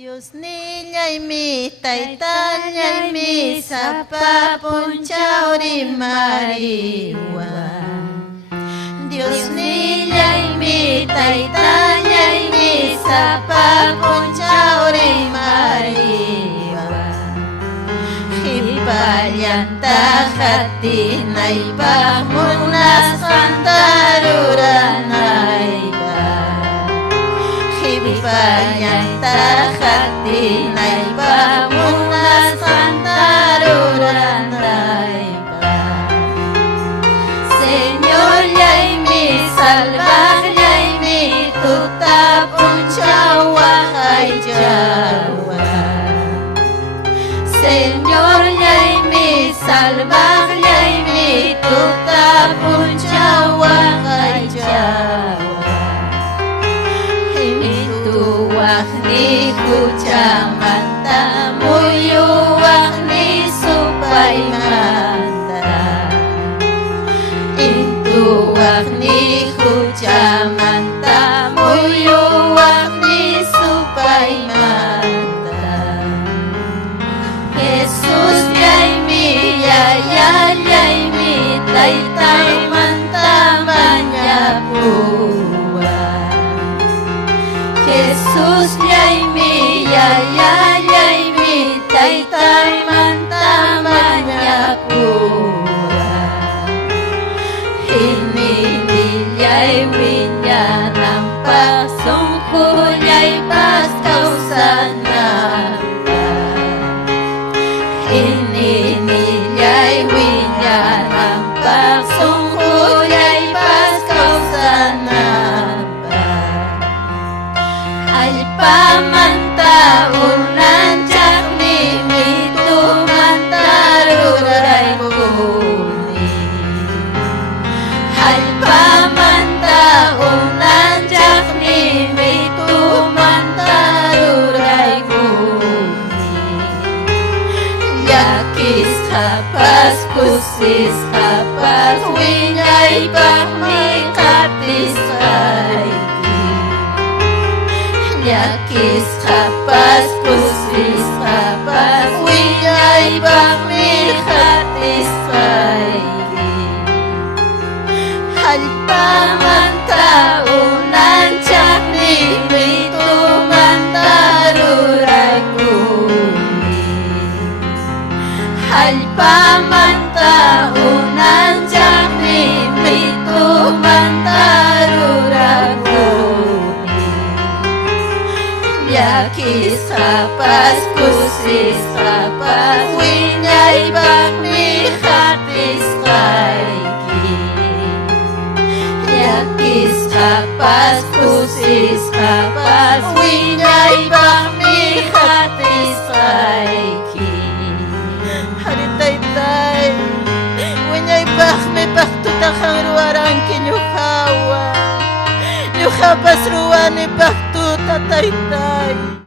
Dios niña y mi taitaña y mi sapapuncha orimariwa. Dios niña y mi taitaña y mi sapapuncha orimariwa. Hipayanta hatina y pamunas kantaruranaiba. Hipayanta hatina y pamunas kantaruranaiba. Señor ya y mi salvar ya y mi tutapunchawa hayjawa. Señor ya y mi salvar ya y mi tutapunchawa hayjawa. Wahni kucamanta muyu wahni supai manta. Itu wahni kucamanta muyu wahni supai manta. Jesus yai mi yai mi tai tai manta manyapuwa. Jesus yai mi tai tai manta manyapuwa. Ini yai winya nampak sungku yai pas kau sana. Ini yai winya nampak sungku yai pas kau sana. Alpamanta unanjak ni mitu mantarurai kuni. Alpamanta unanjak ni mitu mantarurai kuni. Yakis kapas kusis kapas winyai bakmi katis kai. Yakis kapas pusis kapas winyai bakmi khatis kaigi. Alpamanta unancak ni mitu mantarurai kuni. Alpamanta unancak ni mitu mantarurai kuni. Yakis kapas kusis kapas winyai bakmi khatis kaigi. Yakis kapas kusis kapas winyai bakmi khatis kaigi. Hari tay winyai bakmi baktutakang ruarang kinyuhawa. Nyuhapas ruani baktuta tay.